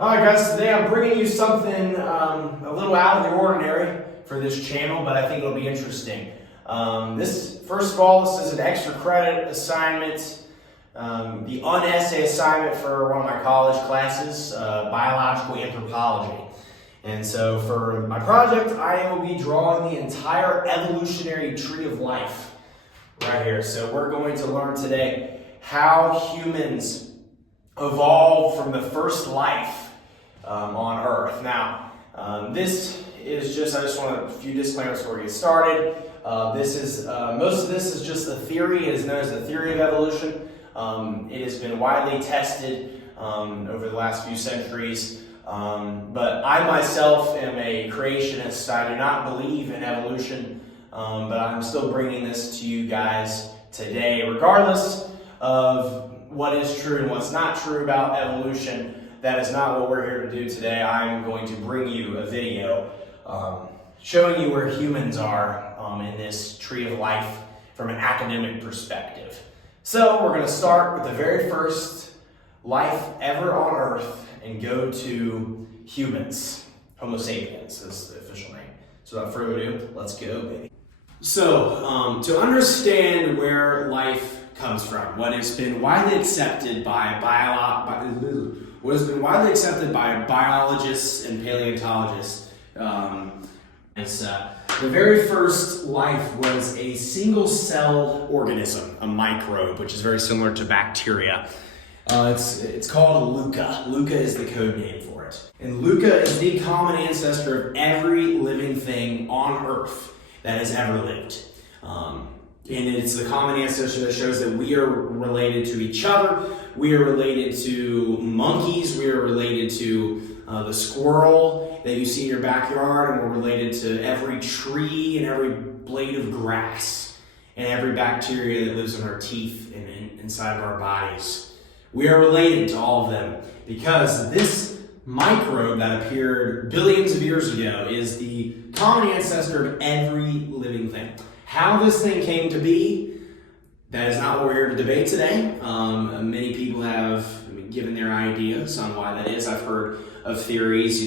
Alright guys, today I'm bringing you something a little out of the ordinary for this channel, but I think it'll be interesting. First of all, this is an extra credit assignment, the unessay assignment for one of my college classes, biological anthropology. And so for my project, I will be drawing the entire evolutionary tree of life right here. So we're going to learn today how humans evolved from the first life on Earth. Now, this is just, I just want a few disclaimers before we get started. Most of this is just a theory. It is known as the theory of evolution. It has been widely tested over the last few centuries. But I myself am a creationist. I do not believe in evolution, but I'm still bringing this to you guys today, regardless of what is true and what's not true about evolution. That is not what we're here to do today. I'm going to bring you a video showing you where humans are in this tree of life from an academic perspective. So we're going to start with the very first life ever on Earth and go to humans. Homo sapiens is the official name. So without further ado, let's go, baby. So to understand where life comes from, what has been widely accepted by biologists and paleontologists, the very first life was a single-celled organism, a microbe, which is very similar to bacteria. It's called Luca. Luca is the code name for it. And Luca is the common ancestor of every living thing on Earth that has ever lived. And it's the common ancestor that shows that we are related to each other. We are related to monkeys. We are related to the squirrel that you see in your backyard. And we're related to every tree and every blade of grass and every bacteria that lives in our teeth and inside of our bodies. We are related to all of them because this microbe that appeared billions of years ago is the common ancestor of every living thing. How this thing came to be, that is not what we're here to debate today. Many people have given their ideas on why that is. I've heard of theories,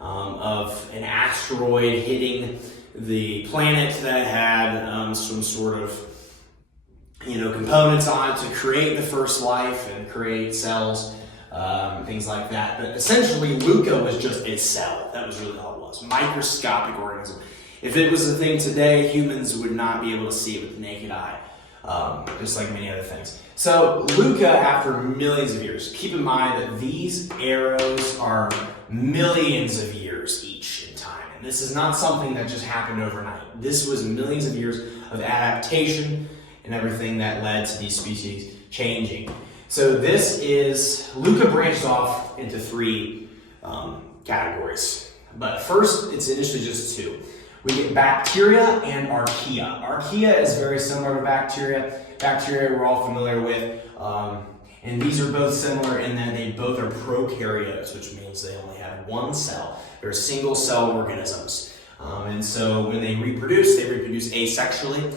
of an asteroid hitting the planet that had some sort of components on it to create the first life and create cells, things like that. But essentially, Luca was just a cell. That was really all it was. Microscopic organism. If it was a thing today, humans would not be able to see it with the naked eye, just like many other things. So Luca, after millions of years, keep in mind that these arrows are millions of years each in time. And this is not something that just happened overnight. This was millions of years of adaptation and everything that led to these species changing. So Luca branched off into three categories. But first, it's initially just two. We get bacteria and archaea. Archaea is very similar to bacteria. Bacteria we're all familiar with. And these are both similar in that they both are prokaryotes, which means they only have one cell. They're single cell organisms. And so when they reproduce asexually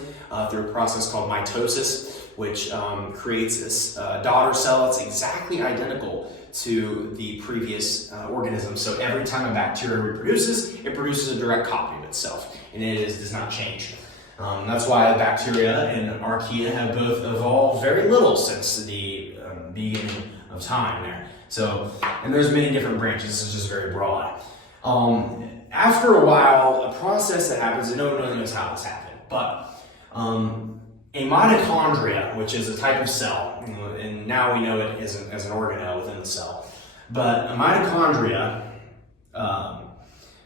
through a process called mitosis, which creates this daughter cell that's exactly identical to the previous organism. So every time a bacteria reproduces, it produces a direct copy of itself, and does not change. That's why bacteria and archaea have both evolved very little since the beginning of time there. So, and there's many different branches. This is just very broad. After a while, a process that happens, and no one really knows how this happened, but a mitochondria, which is a type of cell, and now we know it as an organelle within the cell, but a mitochondria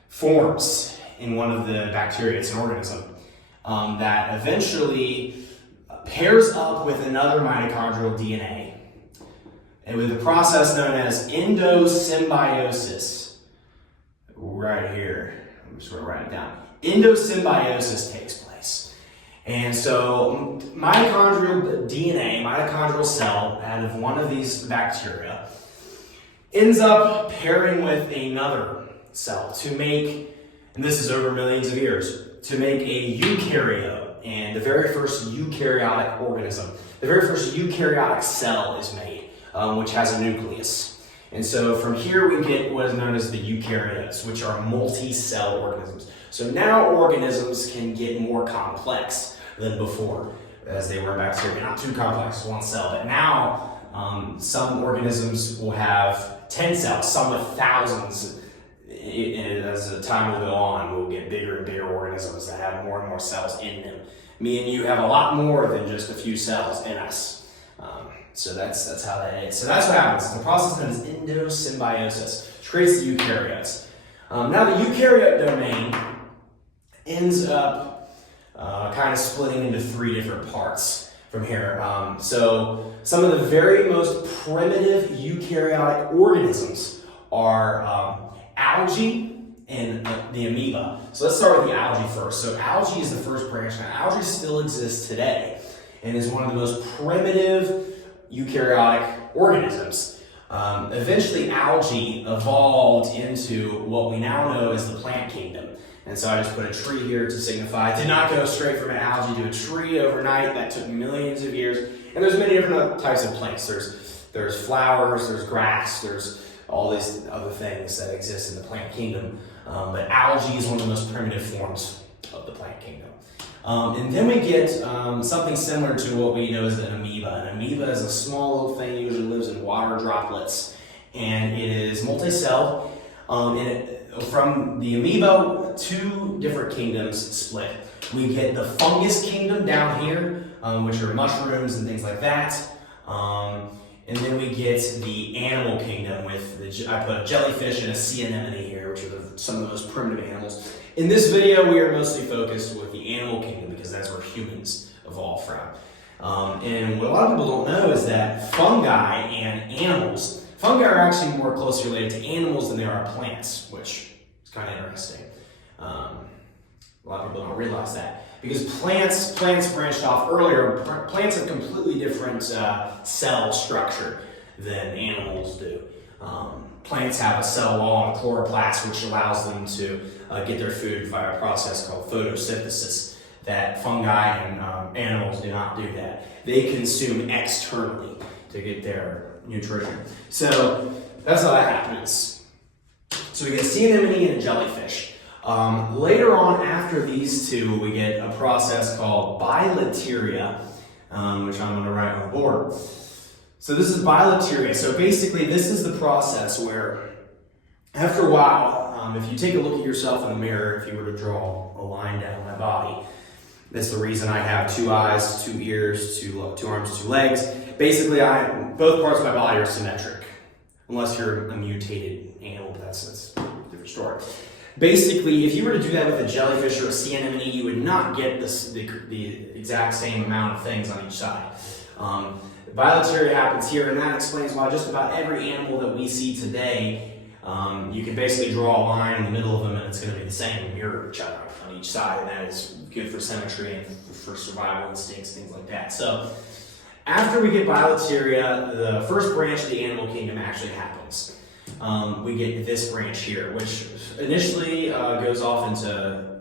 forms in one of the bacteria. It's an organism that eventually pairs up with another mitochondrial DNA, and with a process known as endosymbiosis. Right here, I'm just going to write it down. Endosymbiosis takes place. And so mitochondrial DNA, mitochondrial cell out of one of these bacteria ends up pairing with another cell to make, and this is over millions of years, to make a eukaryote, and the very first eukaryotic organism. The very first eukaryotic cell is made, which has a nucleus. And so from here we get what is known as the eukaryotes, which are multi-cell organisms. So now organisms can get more complex than before, as they were bacteria. Not too complex, one cell, but now some organisms will have 10 cells, some with thousands. And as the time will go on, we'll get bigger and bigger organisms that have more and more cells in them. Me and you have a lot more than just a few cells in us. So that's how that is. So that's what happens. The process known as endosymbiosis, which creates the eukaryotes. Now the eukaryote domain ends up kind of splitting into three different parts from here. So some of the very most primitive eukaryotic organisms are algae and the amoeba. So let's start with the algae first. So algae is the first branch. Now algae still exists today and is one of the most primitive eukaryotic organisms. Eventually algae evolved into what we now know as the plant kingdom. And so I just put a tree here to signify. It did not go straight from an algae to a tree overnight. That took millions of years. And there's many different types of plants. There's flowers, there's grass, there's all these other things that exist in the plant kingdom. But algae is one of the most primitive forms of the plant kingdom. And then we get something similar to what we know as an amoeba. An amoeba is a small little thing, usually lives in water droplets, and it is multi-celled. From the amoeba, two different kingdoms split. We get the fungus kingdom down here, which are mushrooms and things like that. And then we get the animal kingdom with, I put a jellyfish and a sea anemone here, which are some of the most primitive animals. In this video, we are mostly focused with the animal kingdom because that's where humans evolved from. And what a lot of people don't know is that fungi and animals, fungi are actually more closely related to animals than they are plants, which is kind of interesting. A lot of people don't realize that. Because plants branched off earlier. Plants have completely different cell structure than animals do. Plants have a cell wall and chloroplast, which allows them to get their food via a process called photosynthesis. That fungi and animals do not do that. They consume externally to get their nutrition. So that's how that happens. So we get a sea anemone and a jellyfish. Later on, after these two, we get a process called bilateria, which I'm going to write on the board. So this is bilateria. So basically, this is the process where, after a while, if you take a look at yourself in the mirror, if you were to draw a line down my body, that's the reason I have 2 eyes, 2 ears, 2 arms, 2 legs. Basically, both parts of my body are symmetric, unless you're a mutated animal, but that's a different story. Basically, if you were to do that with a jellyfish or a sea anemone, you would not get the exact same amount of things on each side. Bilateria happens here, and that explains why just about every animal that we see today, you can basically draw a line in the middle of them, and it's going to be the same mirror each other on each side, and that is good for symmetry and for survival instincts, things like that. So, after we get bilateria, the first branch of the animal kingdom actually happens. We get this branch here, which initially goes off into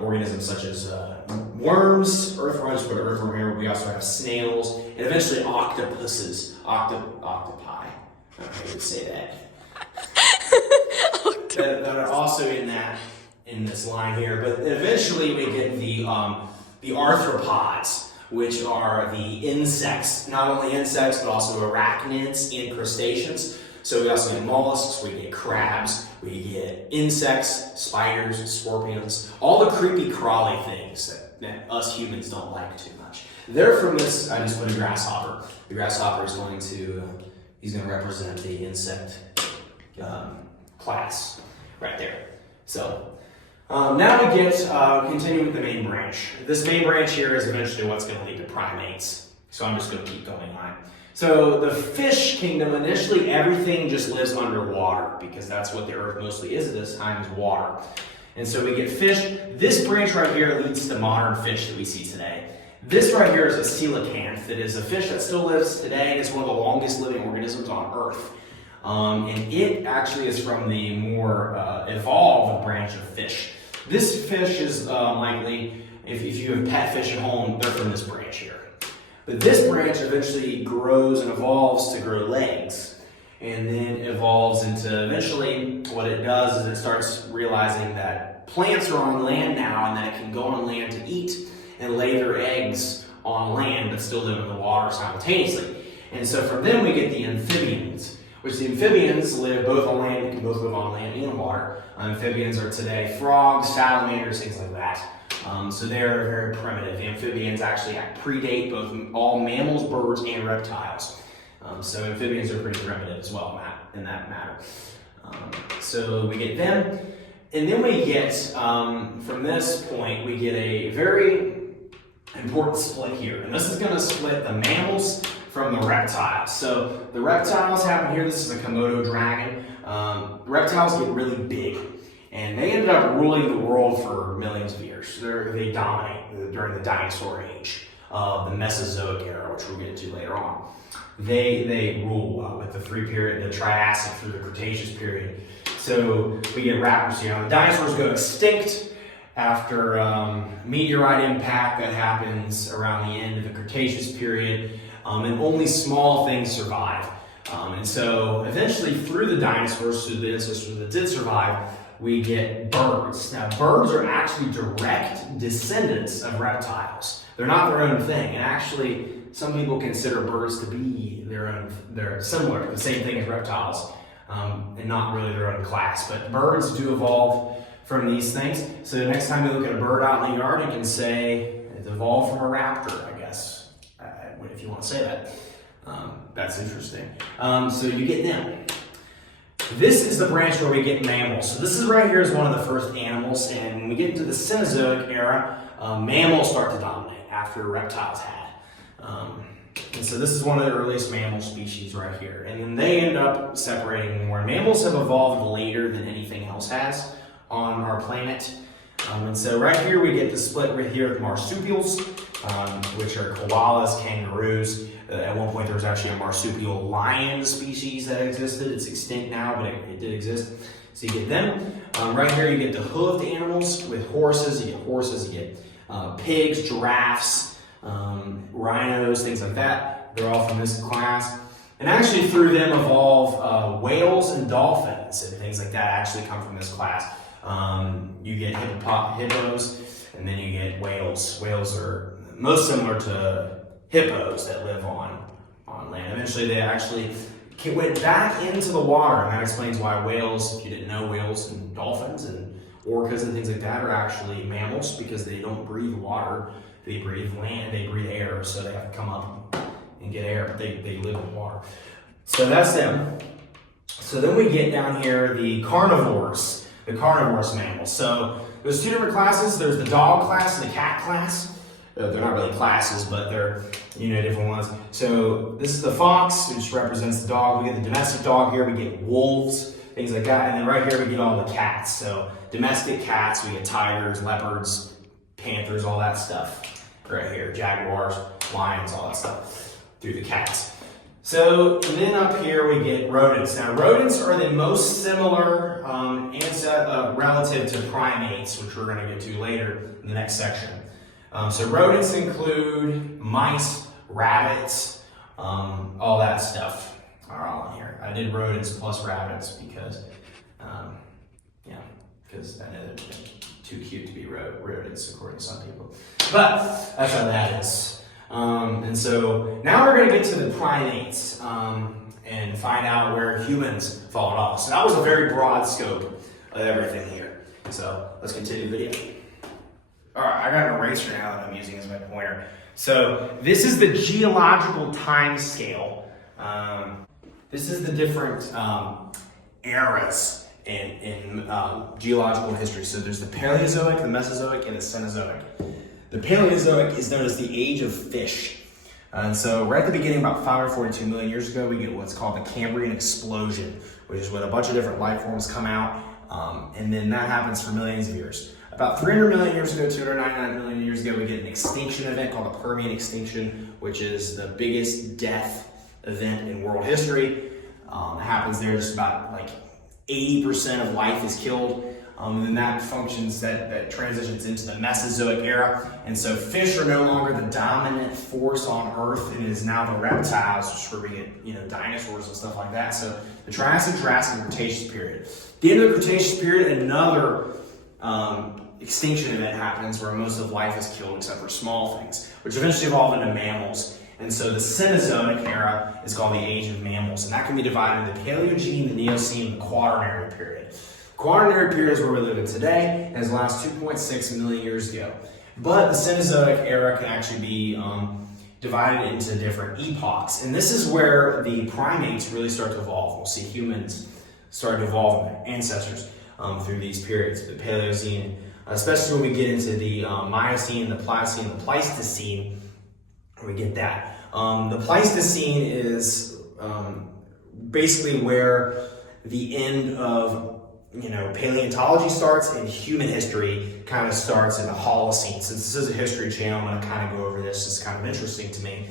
organisms such as worms, earthworms, put an earthworm here. We also have snails, and eventually octopuses, octopi. I don't know how to say that. that are also in this line here. But eventually we get the arthropods, which are the insects, not only insects but also arachnids and crustaceans. So we also get mollusks, we get crabs, we get insects, spiders, scorpions, all the creepy crawly things that us humans don't like too much. They're from this, I just put a grasshopper. The grasshopper is he's going to represent the insect class right there. So now we get, continuing with the main branch. This main branch here is eventually what's going to lead to primates. So I'm just going to keep going on. So the fish kingdom, initially everything just lives underwater because that's what the earth mostly is at this time, is water. And so we get fish. This branch right here leads to modern fish that we see today. This right here is a coelacanth. It is a fish that still lives today. It's one of the longest living organisms on earth. And it actually is from the more evolved branch of fish. This fish is likely, if you have pet fish at home, they're from this branch here. But this branch eventually grows and evolves to grow legs. and then evolves into eventually what it does is it starts realizing that plants are on land now and that it can go on land to eat and lay their eggs on land but still live in the water simultaneously. And so from them we get the amphibians, which the amphibians live both on land, can both live on land and water. Amphibians are today frogs, salamanders, things like that. So they're very primitive. The amphibians actually predate both all mammals, birds, and reptiles. So amphibians are pretty primitive as well in that matter. So we get them. And then we get, from this point, we get a very important split here. And this is going to split the mammals from the reptiles. So the reptiles happen here. This is a Komodo dragon. Reptiles get really big. And they ended up ruling the world for millions of years. They dominate during the dinosaur age of the Mesozoic era, which we'll get into later on. They rule with the the Triassic through the Cretaceous period. So we get raptors here. Now, the dinosaurs go extinct after meteorite impact that happens around the end of the Cretaceous period, and only small things survive. And so eventually through the dinosaurs, through the ancestors that did survive, we get birds. Now, birds are actually direct descendants of reptiles. They're not their own thing, and actually some people consider birds to be they're similar, the same thing as reptiles, and not really their own class. But birds do evolve from these things. So next time you look at a bird out in the yard, you can say it evolved from a raptor, I guess, if you want to say that. That's interesting. So you get them. This is the branch where we get mammals. So this is right here is one of the first animals, and when we get into the Cenozoic era, mammals start to dominate after reptiles had. And so this is one of the earliest mammal species right here. And then they end up separating more. Mammals have evolved later than anything else has on our planet. And so right here we get the split right here with marsupials, which are koalas, kangaroos. At one point there was actually a marsupial lion species that existed. It's extinct now, but it did exist. So you get them. Right here you get the hoofed animals with horses. You get pigs, giraffes, rhinos, things like that. They're all from this class. And actually through them evolve whales and dolphins and things like that actually come from this class. You get hippos, and then you get whales. Whales are most similar to hippos that live on land. Eventually they actually went back into the water, and that explains why whales, if you didn't know, whales and dolphins and orcas and things like that are actually mammals, because they don't breathe water. They breathe land, they breathe air, so they have to come up and get air, but they live in water. So that's them. So then we get down here the carnivorous mammals. So there's two different classes. There's the dog class and the cat class. They're not really classes, but they're different ones. So this is the fox, which represents the dog. We get the domestic dog here. We get wolves, things like that. And then right here we get all the cats. So domestic cats, we get tigers, leopards, panthers, all that stuff. Right here, jaguars, lions, all that stuff through the cats. So and then up here we get rodents. Now rodents are the most similar relative to primates, which we're going to get to later in the next section. So rodents include mice, rabbits, all that stuff are all in here. I did rodents plus rabbits because I know they're too cute to be rodents according to some people. But that's how that is. And so now we're going to get to the primates and find out where humans fall off. So that was a very broad scope of everything here. So let's continue the video. All right, I got an eraser now that I'm using as my pointer. So this is the geological time scale. This is the different eras in geological history. So there's the Paleozoic, the Mesozoic, and the Cenozoic. The Paleozoic is known as the age of fish. And so right at the beginning, about 542 million years ago, we get what's called the Cambrian explosion, which is when a bunch of different life forms come out. And then that happens for millions of years. About 300 million years ago, 299 million years ago, we get an extinction event called the Permian extinction, which is the biggest death event in world history. It happens there, just about like 80% of life is killed. And then that functions, that transitions into the Mesozoic era. And so fish are no longer the dominant force on Earth. It is now the reptiles, which is where we get, dinosaurs and stuff like that. So the Triassic, Jurassic, and Cretaceous period. At the end of the Cretaceous period, another extinction event happens where most of life is killed except for small things, which eventually evolve into mammals. And so the Cenozoic era is called the Age of Mammals, and that can be divided into the Paleogene, the Neogene, and the Quaternary period. Quaternary period is where we live in today, and has last 2.6 million years ago. But the Cenozoic era can actually be divided into different epochs, and this is where the primates really start to evolve. We'll see humans start to evolve, ancestors through these periods, the Paleocene, especially when we get into the Miocene, the Pliocene, the Pleistocene. We get that. The Pleistocene is basically where the end of paleontology starts and human history kind of starts in the Holocene. Since this is a history channel, I'm going to kind of go over this. It's kind of interesting to me.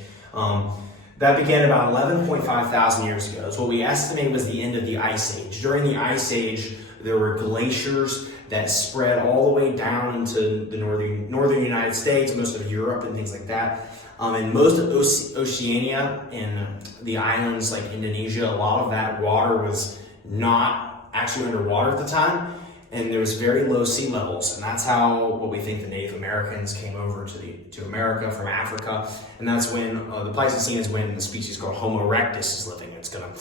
That began about 11.5 thousand years ago. It's what we estimate was the end of the Ice Age. During the Ice Age, there were glaciers that spread all the way down into the northern United States, most of Europe and things like that. And most of Oceania and the islands like Indonesia, a lot of that water was not actually underwater at the time, and there was very low sea levels, and that's how what we think the Native Americans came over to America from Africa, and that's when the Pleistocene is when the species called Homo erectus is living. It's going to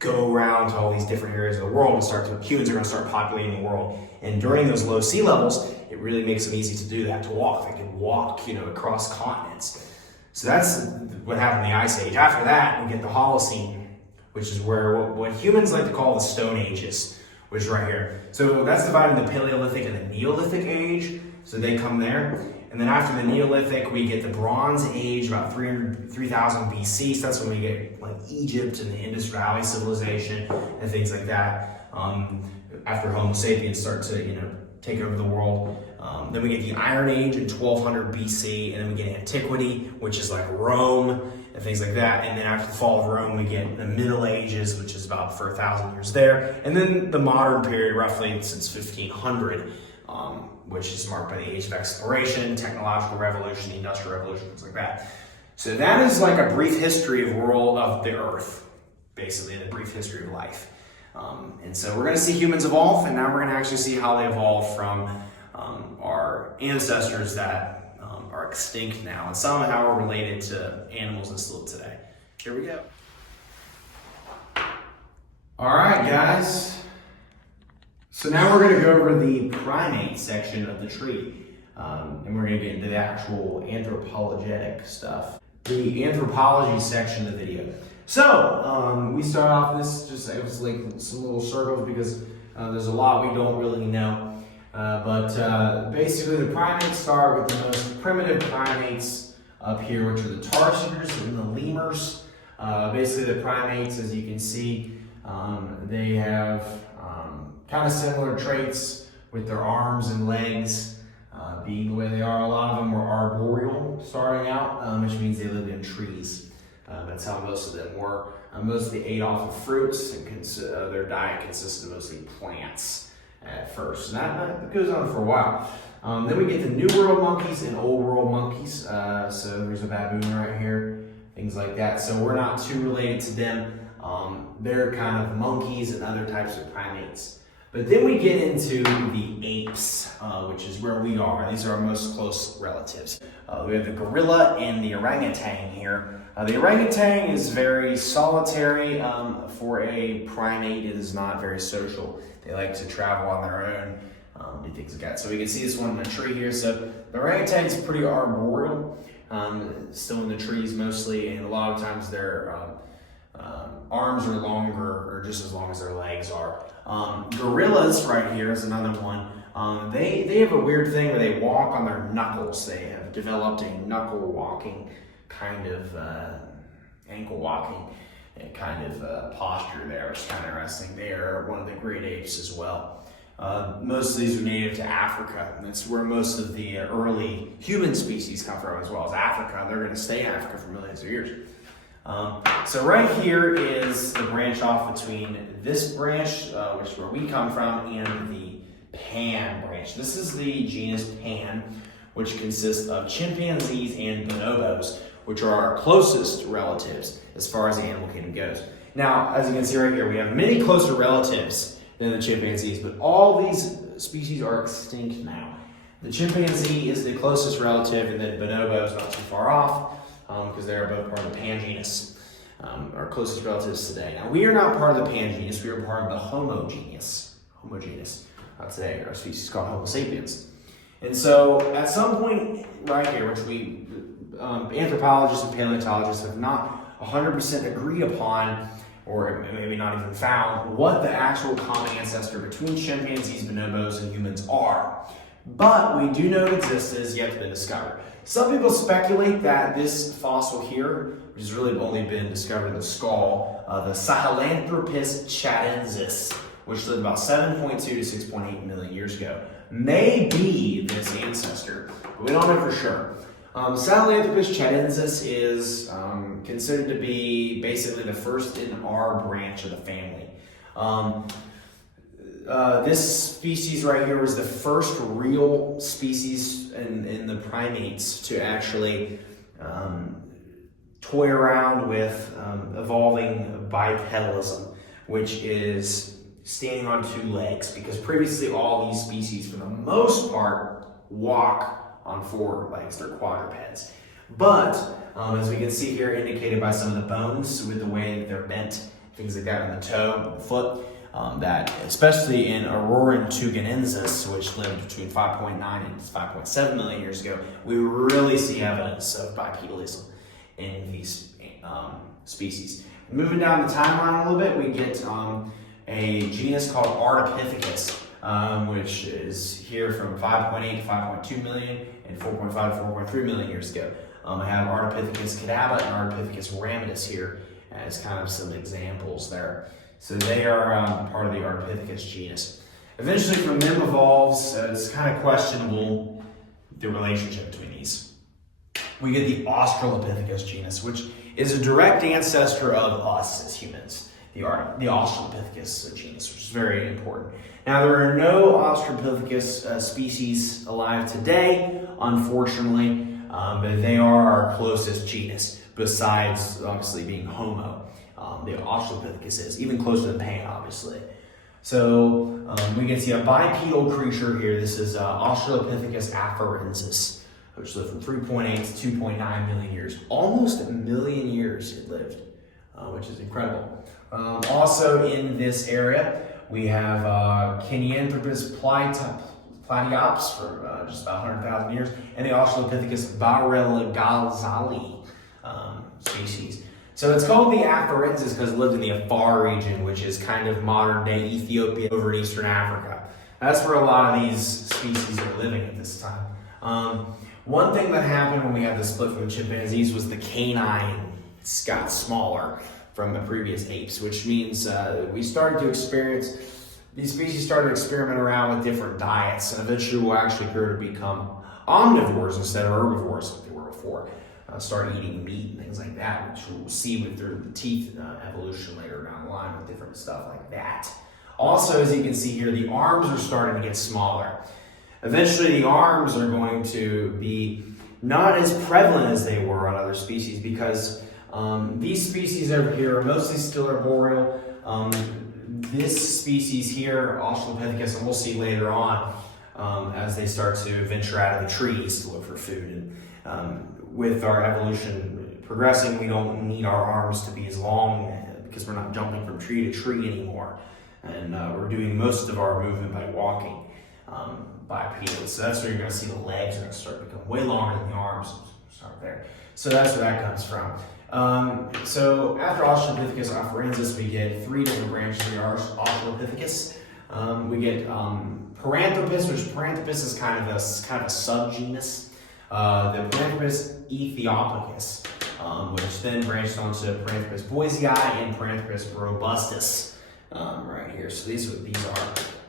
go around to all these different areas of the world and humans are going to start populating the world. And during those low sea levels, it really makes them easy to do that, to walk. They can walk, across continents. So that's what happened in the Ice Age. After that, we get the Holocene, which is where what humans like to call the Stone Ages, which is right here. So that's divided into the Paleolithic and the Neolithic age. So they come there. And then after the Neolithic, we get the Bronze Age, about 3000 BC. So that's when we get like Egypt and the Indus Valley civilization and things like that. After Homo sapiens start to, take over the world. Then we get the Iron Age in 1200 BC, and then we get Antiquity, which is like Rome and things like that. And then after the fall of Rome, we get the Middle Ages, which is about for 1,000 years there. And then the modern period, roughly since 1500, which is marked by the age of exploration, technological revolution, the industrial revolution, things like that. So that is like a brief history of the Earth, basically the brief history of life. And so we're going to see humans evolve, and now we're going to actually see how they evolved from our ancestors that are extinct now, and somehow are related to animals that still live today. Here we go. All right, guys. So now we're going to go over the primate section of the tree, and we're going to get into the actual anthropologetic stuff. The anthropology section of the video. So, we start off this, it was like some little circles because there's a lot we don't really know. But basically the primates start with the most primitive primates up here, which are the tarsiers and the lemurs. Basically the primates, as you can see, they have kind of similar traits with their arms and legs being the way they are. A lot of them were arboreal starting out, which means they lived in trees. That's how most of them were. Mostly ate off of fruits, and their diet consisted of mostly plants at first. And that goes on for a while. Then we get the New World monkeys and Old World monkeys. So there's a baboon right here, things like that. So we're not too related to them. They're kind of monkeys and other types of primates. But then we get into the apes, which is where we are. These are our most close relatives. We have the gorilla and the orangutan here. The orangutan is very solitary. For a primate, it is not very social. They like to travel on their own, do things like that. So we can see this one in the tree here. So the orangutan is pretty arboreal, still in the trees mostly, and a lot of times their arms are longer, or just as long as their legs are. Gorillas right here is another one. They have a weird thing where they walk on their knuckles. They have developed a knuckle walking kind of ankle walking kind of posture there, which is kind of interesting. They are one of the great apes as well. Most of these are native to Africa, and that's where most of the early human species come from, as well as Africa. They're going to stay in Africa for millions of years. So right here is the branch off between this branch, which is where we come from, and the Pan branch. This is the genus Pan, which consists of chimpanzees and bonobos, which are our closest relatives as far as the animal kingdom goes. Now, as you can see right here, we have many closer relatives than the chimpanzees, but all these species are extinct now. The chimpanzee is the closest relative, and then bonobo is not too far off because they are both part of the Pan genus, our closest relatives today. Now, we are not part of the Pan genus, we are part of the Homo genus today, our species called Homo sapiens. And so, at some point right here, which we anthropologists and paleontologists have not 100% agreed upon, or maybe not even found, what the actual common ancestor between chimpanzees, bonobos, and humans are. But we do know it exists, has yet to be discovered. Some people speculate that this fossil here, which has really only been discovered in the skull, the Sahelanthropus chadensis, which lived about 7.2 to 6.8 million years ago, may be this ancestor, but we don't know for sure. Sahelanthropus chadensis is considered to be basically the first in our branch of the family. This species right here was the first real species in the primates to actually toy around with evolving bipedalism, which is standing on two legs, because previously all these species, for the most part, walk on four legs. They're quadrupeds. But, as we can see here, indicated by some of the bones with the way that they're bent, things like that on the toe, the foot, that especially in Auroran tugenensis, which lived between 5.9 and 5.7 million years ago, we really see evidence of bipedalism in these species. Moving down the timeline a little bit, we get a genus called Ardipithecus, which is here from 5.8 to 5.2 million and 4.5 to 4.3 million years ago. I have Ardipithecus cadava and Ardipithecus ramidus here as kind of some examples there. So they are part of the Ardipithecus genus. Eventually from them evolves, it's kind of questionable, the relationship between these. We get the Australopithecus genus, which is a direct ancestor of us as humans. The Australopithecus genus, which is very important. Now, there are no Australopithecus species alive today, unfortunately, but they are our closest genus, besides obviously being Homo. The Australopithecus is even closer than Pan, obviously. So we can see a bipedal creature here. This is Australopithecus afarensis, which lived from 3.8 to 2.9 million years. Almost a million years it lived, which is incredible. Also in this area, we have Kenyanthropus platyops for just about 100,000 years, and the Australopithecus barelagazali species. So it's called the afarensis because it lived in the Afar region, which is kind of modern day Ethiopia over in Eastern Africa. That's where a lot of these species are living at this time. One thing that happened when we had the split from the chimpanzees was the canines got smaller from the previous apes, which means these species started to experiment around with different diets, and eventually will actually grow to become omnivores instead of herbivores like they were before. Start eating meat and things like that, which we'll see with the teeth evolution later down the line with different stuff like that. Also, as you can see here, the arms are starting to get smaller. Eventually, the arms are going to be not as prevalent as they were on other species because these species over here are mostly still arboreal. This species here, Australopithecus, and we'll see later on as they start to venture out of the trees to look for food. And with our evolution progressing, we don't need our arms to be as long because we're not jumping from tree to tree anymore. And we're doing most of our movement by walking bipedally. So that's where you're going to see the legs are going to start to become way longer than the arms. Start there. So that's where that comes from. So after Australopithecus afarensis, we get three different branches of the Australopithecus. We get Paranthropus, which Paranthropus is kind of a subgenus. The Paranthropus ethiopicus, which then branched onto Paranthropus boisei and Paranthropus robustus right here. So these are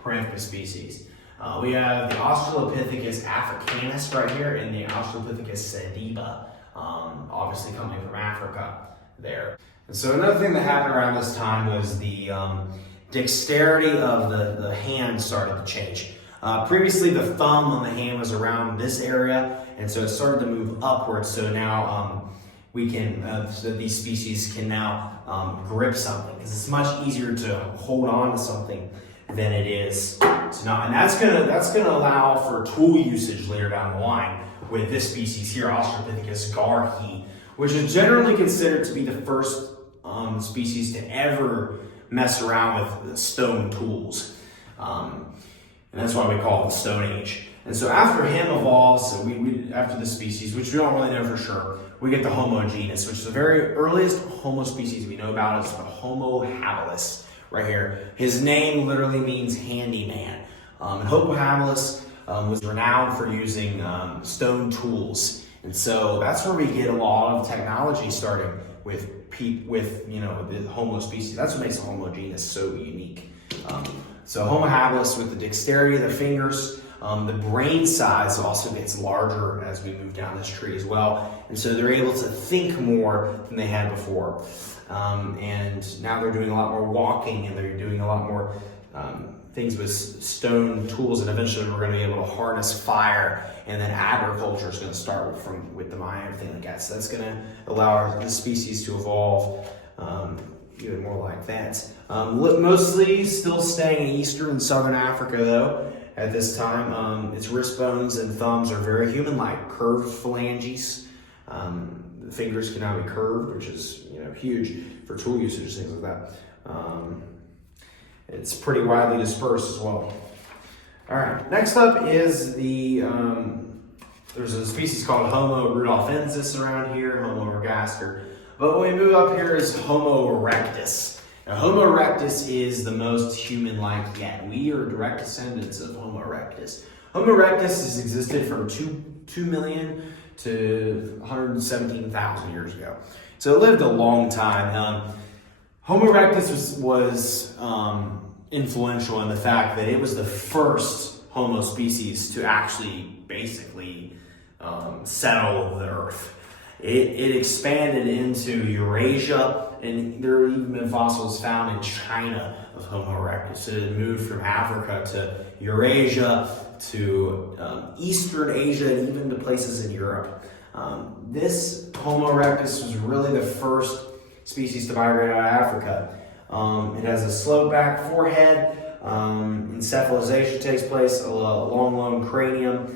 Paranthropus species. We have the Australopithecus africanus right here and the Australopithecus sediba, obviously coming from Africa there. And so another thing that happened around this time was the dexterity of the hand started to change. Previously, the thumb on the hand was around this area, and so it started to move upwards. So now we can, so these species can now grip something, because it's much easier to hold on to something than it is to not. And that's gonna allow for tool usage later down the line with this species here, Australopithecus garhi, which is generally considered to be the first species to ever mess around with stone tools. And that's why we call it the Stone Age. And so after him evolves, so after the species, which we don't really know for sure, we get the Homo genus, which is the very earliest Homo species we know about. It's the Homo habilis right here. His name literally means handyman. And Homo habilis was renowned for using stone tools. And so that's where we get a lot of technology starting with the Homo species. That's what makes the Homo genus so unique. So Homo habilis, with the dexterity of their fingers, the brain size also gets larger as we move down this tree as well. And so they're able to think more than they had before. And now they're doing a lot more walking, and they're doing a lot more things with stone tools, and eventually we're going to be able to harness fire, and then agriculture is going to start with the Maya and everything like that. So that's going to allow the species to evolve even more like that. Mostly still staying in eastern and southern Africa though at this time. Its wrist bones and thumbs are very human-like, curved phalanges. The fingers can now be curved, which is huge for tool usage, things like that. It's pretty widely dispersed as well. All right, next up is there's a species called Homo rudolfensis around here, Homo ergaster. But when we move up here is Homo erectus. Now, Homo erectus is the most human-like yet. We are direct descendants of Homo erectus. Homo erectus has existed from 2 million to 117,000 years ago. So it lived a long time. Homo erectus was influential in the fact that it was the first Homo species to actually basically settle the earth. It expanded into Eurasia, and there have even been fossils found in China of Homo erectus. It moved from Africa to Eurasia to Eastern Asia, and even to places in Europe. This Homo erectus was really the first species to migrate out of Africa. It has a sloped back forehead, encephalization takes place, a long cranium.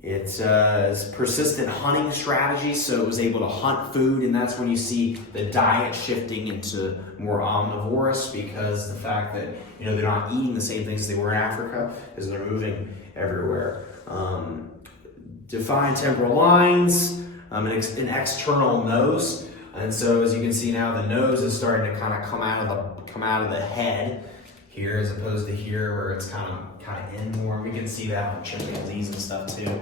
It's persistent hunting strategy, so it was able to hunt food, and that's when you see the diet shifting into more omnivorous, because the fact that they're not eating the same things they were in Africa, as they're moving everywhere. Defined temporal lines, an external nose, and so as you can see now, the nose is starting to kind of come out of the head here, as opposed to here where it's kind of in more. We can see that on chimpanzees and stuff too.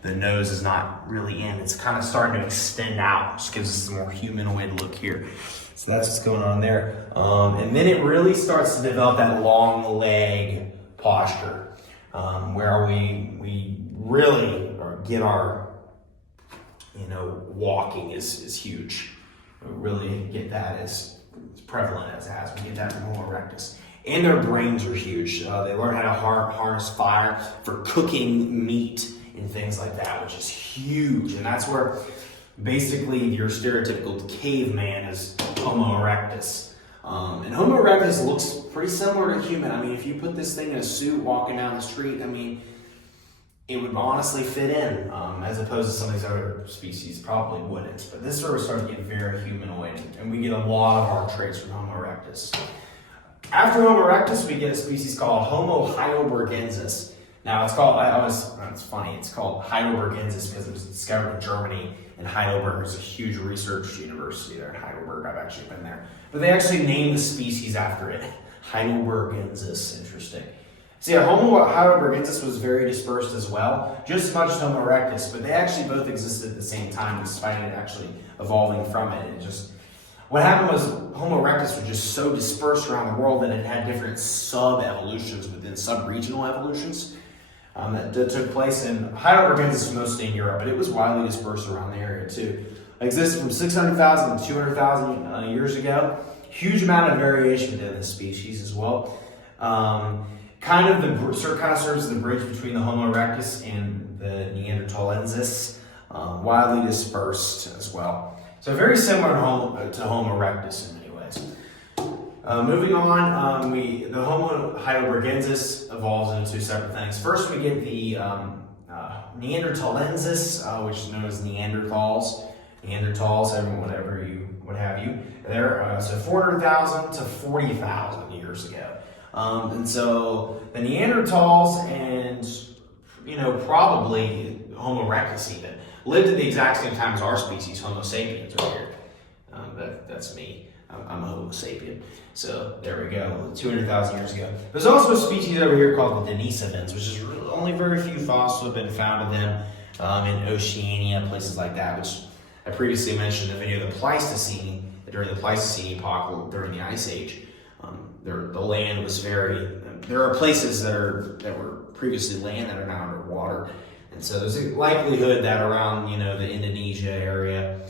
The nose is not really in. It's kind of starting to extend out, which gives us a more humanoid look here. So that's what's going on there. And then it really starts to develop that long leg posture, where we really get our, walking is huge. We really get that as prevalent as it has. We get that from Homo erectus. And their brains are huge. They learn how to harness fire for cooking meat and things like that, which is huge. And that's where basically your stereotypical caveman is Homo erectus. And Homo erectus looks pretty similar to human. I mean, if you put this thing in a suit walking down the street, it would honestly fit in, as opposed to some of these other species probably wouldn't. But this sort of starts to get very humanoid, and we get a lot of our traits from Homo erectus. After Homo erectus, we get a species called Homo heidelbergensis. Now it's called, it's funny, it's called heidelbergensis because it was discovered in Germany, and Heidelberg is a huge research university there in Heidelberg. I've actually been there. But they actually named the species after it. Heidelbergensis, interesting. So yeah, Homo heidelbergensis was very dispersed as well, just as much as Homo erectus, but they actually both existed at the same time, despite it actually evolving from it. What happened was Homo erectus was just so dispersed around the world that it had different sub-evolutions within sub-regional evolutions that took place. And Heidelbergensis was mostly in Europe, but it was widely dispersed around the area too. It existed from 600,000 to 200,000 years ago. Huge amount of variation within this species as well. kind of serves as the bridge between the Homo erectus and the Neanderthalensis, widely dispersed as well. So very similar to Homo erectus in many ways. Moving on, the Homo heidelbergensis evolves into two separate things. First, we get the Neanderthalensis, which is known as Neanderthals, what have you. They're so 400,000 to 40,000 years ago. And so the Neanderthals and, probably Homo erectus even, lived at the exact same time as our species, Homo sapiens, right here. That's me. I'm a Homo sapien. So there we go, 200,000 years ago. There's also a species over here called the Denisovans, which is only very few fossils have been found of them in Oceania, places like that, which I previously mentioned in the video, the Pleistocene, during the Pleistocene epoch, during the Ice Age. The land was there are places that were previously land that are now underwater. And so there's a likelihood that around, the Indonesia area,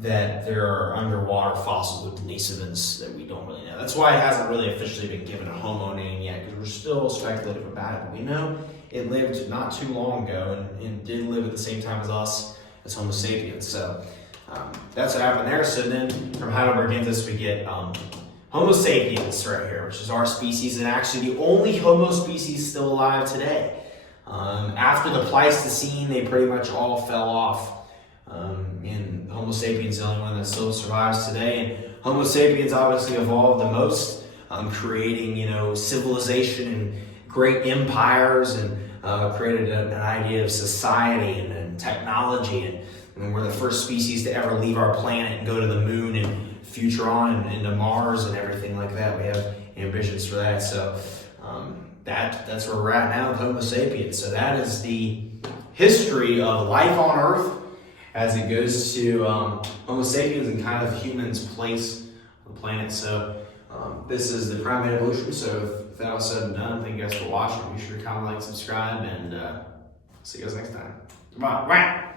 that there are underwater fossils of Denisovans that we don't really know. That's why it hasn't really officially been given a Homo name yet, because we're still speculative about it. But we know it lived not too long ago and did live at the same time as us, as Homo sapiens. So that's what happened there. So then from Heidelbergensis we get Homo sapiens right here, which is our species, and actually the only Homo species still alive today. After the Pleistocene, they pretty much all fell off. And Homo sapiens is the only one that still survives today. And Homo sapiens obviously evolved the most, creating, civilization and great empires, and created an idea of society and technology. And we're the first species to ever leave our planet and go to the moon and future on and into Mars and everything like that. We have ambitions for that. So that's where we're at now with Homo sapiens. So that is the history of life on Earth as it goes to Homo sapiens and kind of humans' place on the planet. So this is the primate evolution. So if that was said and done, thank you guys for watching. Be sure to comment, like, subscribe, and see you guys next time. Come on,